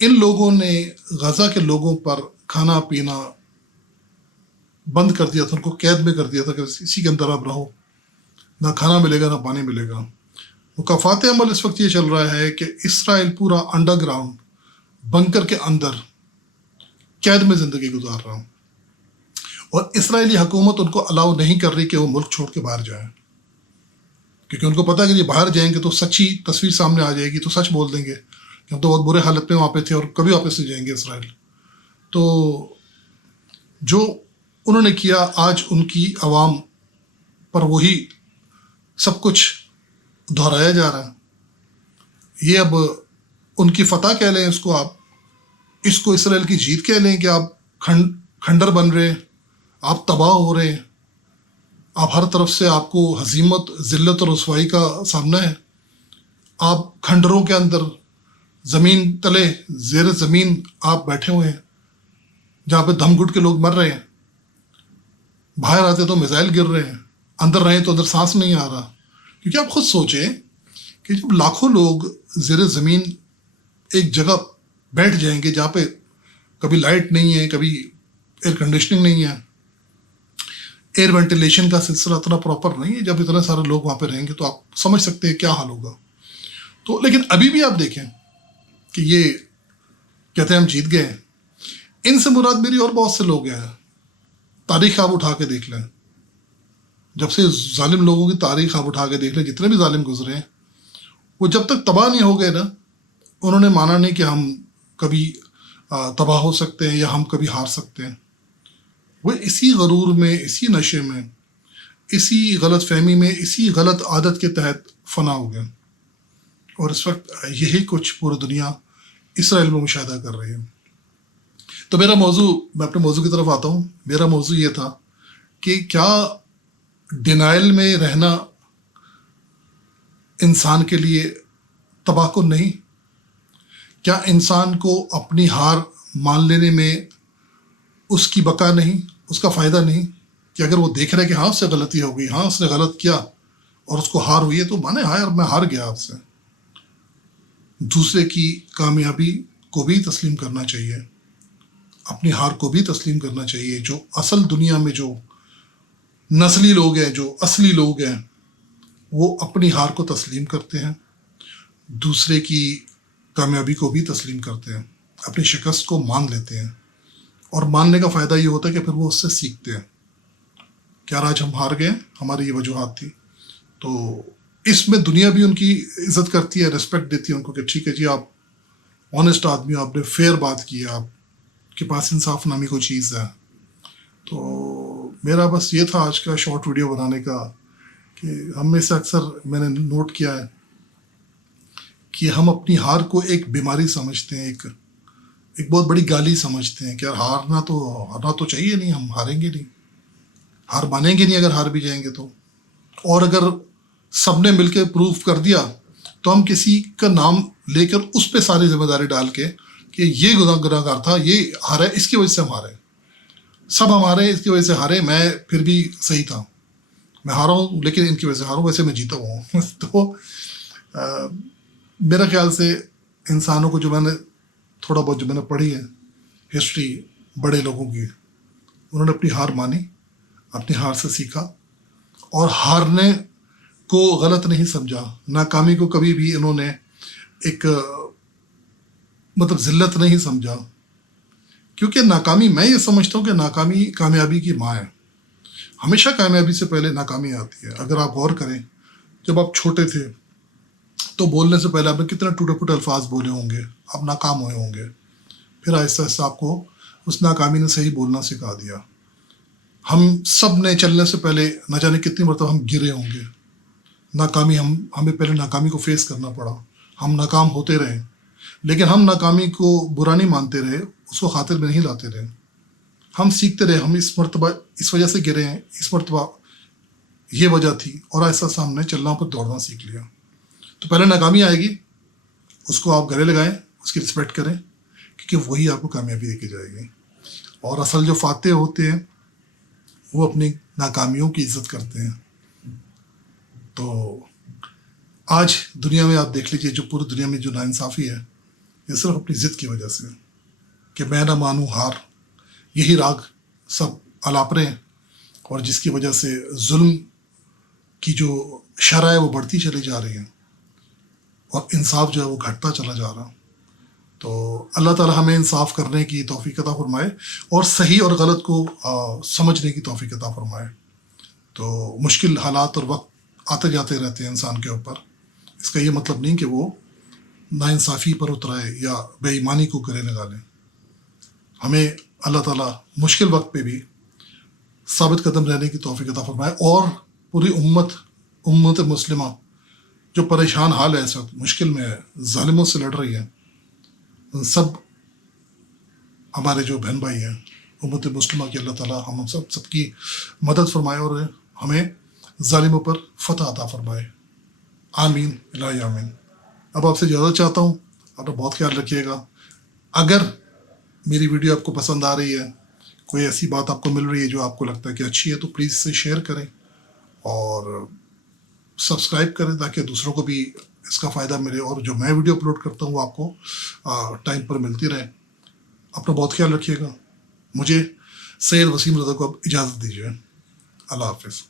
ان لوگوں نے غزہ کے لوگوں پر کھانا پینا بند کر دیا تھا، ان کو قید میں کر دیا تھا کہ اسی کے اندر آپ رہو، نہ کھانا ملے گا نہ پانی ملے گا۔ مکافات عمل اس وقت یہ چل رہا ہے کہ اسرائیل پورا انڈر گراؤنڈ بنکر کے اندر قید میں زندگی گزار رہا ہوں، اور اسرائیلی حکومت ان کو الاؤ نہیں کر رہی کہ وہ ملک چھوڑ کے باہر جائیں، کیونکہ ان کو پتہ ہے کہ یہ باہر جائیں گے تو سچی تصویر سامنے آ جائے گی، تو سچ بول دیں گے کہ ہم تو بہت برے حالت میں وہاں پہ تھے اور کبھی واپس نہیں جائیں گے اسرائیل۔ تو جو انہوں نے کیا، آج ان کی عوام پر وہی سب کچھ دہرایا جا رہا ہے۔ یہ اب ان کی فتح کہہ لیں اس کو، آپ اس کو اسرائیل کی جیت کہہ لیں کہ آپ کھنڈر بن رہے ہیں، آپ تباہ ہو رہے ہیں، آپ ہر طرف سے آپ کو ہزیمت، ذلت اور رسوائی کا سامنا ہے، آپ کھنڈروں کے اندر زمین تلے زیر زمین آپ بیٹھے ہوئے ہیں جہاں پہ دم گھٹ کے لوگ مر رہے ہیں، باہر آتے تو میزائل گر رہے ہیں، اندر رہیں تو اندر سانس نہیں آ رہا۔ کیونکہ آپ خود سوچیں کہ جب لاکھوں لوگ زیر زمین ایک جگہ بیٹھ جائیں گے جہاں پہ کبھی لائٹ نہیں ہے، کبھی ایئر کنڈیشننگ نہیں ہے، ایئر وینٹیلیشن کا سلسلہ اتنا پراپر نہیں ہے، جب اتنے سارے لوگ وہاں پہ رہیں گے تو آپ سمجھ سکتے ہیں کیا حال ہوگا۔ تو لیکن ابھی بھی آپ دیکھیں کہ یہ کہتے ہیں ہم جیت گئے ہیں، ان سے مراد میری اور بہت سے لوگ ہیں۔ تاریخ آپ اٹھا کے دیکھ لیں، جب سے ظالم لوگوں کی تاریخ آپ اٹھا کے دیکھ لیں، جتنے بھی ظالم گزرے ہیں، وہ جب تک تباہ نہیں ہو گئے نا، انہوں نے مانا نہیں کہ ہم کبھی تباہ ہو سکتے ہیں یا ہم کبھی ہار سکتے ہیں۔ وہ اسی غرور میں، اسی نشے میں، اسی غلط فہمی میں، اسی غلط عادت کے تحت فنا ہو گئے، اور اس وقت یہی کچھ پوری دنیا اسرائیل میں مشاہدہ کر رہی ہے۔ تو میرا موضوع، میں اپنے موضوع کی طرف آتا ہوں۔ میرا موضوع یہ تھا کہ کیا ڈینائل میں رہنا انسان کے لیے تباہ کن نہیں؟ کیا انسان کو اپنی ہار مان لینے میں اس کی بقا نہیں، اس کا فائدہ نہیں؟ کہ اگر وہ دیکھ رہا ہے کہ ہاں اس سے غلطی ہو گئی، ہاں اس نے غلط کیا اور اس کو ہار ہوئی ہے، تو مانے ہاں یار میں ہار گیا آپ سے۔ دوسرے کی کامیابی کو بھی تسلیم کرنا چاہیے، اپنی ہار کو بھی تسلیم کرنا چاہیے۔ جو اصل دنیا میں جو نسلی لوگ ہیں، جو اصلی لوگ ہیں، وہ اپنی ہار کو تسلیم کرتے ہیں، دوسرے کی کامیابی کو بھی تسلیم کرتے ہیں، اپنی شکست کو مان لیتے ہیں، اور ماننے کا فائدہ یہ ہوتا ہے کہ پھر وہ اس سے سیکھتے ہیں کہ یار آج ہم ہار گئے، ہماری یہ وجوہات تھی۔ تو اس میں دنیا بھی ان کی عزت کرتی ہے، ریسپیکٹ دیتی ہے ان کو کہ ٹھیک ہے جی، آپ آنےسٹ آدمی، آپ نے فیئر بات کی ہے، آپ کے پاس انصاف نامی کوئی چیز ہے۔ تو میرا بس یہ تھا آج کا شارٹ ویڈیو بنانے کا، کہ ہم میں سے اکثر میں نے نوٹ کیا ہے کہ ہم اپنی ہار کو ایک بیماری سمجھتے ہیں، ایک بہت بڑی گالی سمجھتے ہیں کہ یار ہارنا تو چاہیے نہیں، ہم ہاریں گے نہیں، ہار مانیں گے نہیں اگر ہار بھی جائیں گے تو۔ اور اگر سب نے مل کے پروف کر دیا تو ہم کسی کا نام لے کر اس پہ ساری ذمہ داری ڈال کے کہ یہ گناہ گار تھا، یہ ہارا ہے، اس کی وجہ سے ہم ہارے، سب ہمارے اس کی وجہ سے ہارے، میں پھر بھی صحیح تھا، میں ہارا ہوں لیکن ان کی وجہ سے ہارا ہوں، ویسے میں جیتا ہوا ہوں۔ تو میرا خیال سے انسانوں کو، جو میں نے تھوڑا بہت جو میں نے پڑھی ہے ہسٹری بڑے لوگوں کی، انہوں نے اپنی ہار مانی، اپنی ہار سے سیکھا، اور ہارنے کو غلط نہیں سمجھا، ناکامی کو کبھی بھی انہوں نے ایک مطلب ذلت نہیں سمجھا، کیونکہ ناکامی، میں یہ سمجھتا ہوں کہ ناکامی کامیابی کی ماں ہے۔ ہمیشہ کامیابی سے پہلے ناکامی آتی ہے۔ اگر آپ غور کریں، جب آپ چھوٹے تھے تو بولنے سے پہلے آپ نے کتنے ٹوٹے پھوٹے الفاظ بولے ہوں گے، آپ ناکام ہوئے ہوں گے، پھر آہستہ آہستہ آپ کو اس ناکامی نے صحیح بولنا سکھا دیا۔ ہم سب نے چلنے سے پہلے نہ جانے کتنی مرتبہ ہم گرے ہوں گے، ناکامی ہمیں پہلے ناکامی کو فیس کرنا پڑا، ہم ناکام ہوتے رہے، لیکن ہم ناکامی کو برا نہیں مانتے رہے، اس کو خاطر میں نہیں لاتے رہے، ہم سیکھتے رہے، ہم اس مرتبہ اس وجہ سے گرے ہیں، اس مرتبہ یہ وجہ تھی، اور ایسا ہم نے چلنا پر دوڑنا سیکھ لیا۔ تو پہلے ناکامی آئے گی، اس کو آپ گلے لگائیں، اس کی رسپیکٹ کریں، کیونکہ وہی آپ کو کامیابی دے کے جائے گی۔ اور اصل جو فاتح ہوتے ہیں وہ اپنی ناکامیوں کی عزت کرتے ہیں۔ تو آج دنیا میں آپ دیکھ لیجئے، جو پوری دنیا میں جو ناانصافی ہے، یہ صرف اپنی ضد کی وجہ سے کہ میں نہ مانوں ہار، یہی راگ سب الاپرے ہیں، اور جس کی وجہ سے ظلم کی جو شرح ہے وہ بڑھتی چلی جا رہی ہے اور انصاف جو ہے وہ گھٹتا چلا جا رہا۔ تو اللہ تعالی ہمیں انصاف کرنے کی توفیق عطا فرمائے اور صحیح اور غلط کو سمجھنے کی توفیق عطا فرمائے۔ تو مشکل حالات اور وقت آتے جاتے رہتے ہیں انسان کے اوپر، اس کا یہ مطلب نہیں کہ وہ ناانصافی پر اترائے یا بے ایمانی کو گلے لگا لیں۔ ہمیں اللہ تعالیٰ مشکل وقت پہ بھی ثابت قدم رہنے کی توفیق عطا فرمائے، اور پوری امت مسلمہ جو پریشان حال ہے، اس وقت مشکل میں ہے، ظالموں سے لڑ رہی ہے، ان سب ہمارے جو بہن بھائی ہیں امت مسلمہ کی اللہ تعالیٰ ہم سب کی مدد فرمائے اور ہمیں ظالموں پر فتح عطا فرمائے۔ آمین الہی آمین۔ اب آپ سے اجازت چاہتا ہوں، اپنا بہت خیال رکھیے گا۔ اگر میری ویڈیو آپ کو پسند آ رہی ہے، کوئی ایسی بات آپ کو مل رہی ہے جو آپ کو لگتا ہے کہ اچھی ہے، تو پلیز اسے شیئر کریں اور سبسکرائب کریں تاکہ دوسروں کو بھی اس کا فائدہ ملے، اور جو میں ویڈیو اپلوڈ کرتا ہوں وہ آپ کو ٹائم پر ملتی رہے۔ اپنا بہت خیال رکھیے گا۔ مجھے سید وسیم رضا کو اب اجازت دیجیے۔ اللہ حافظ۔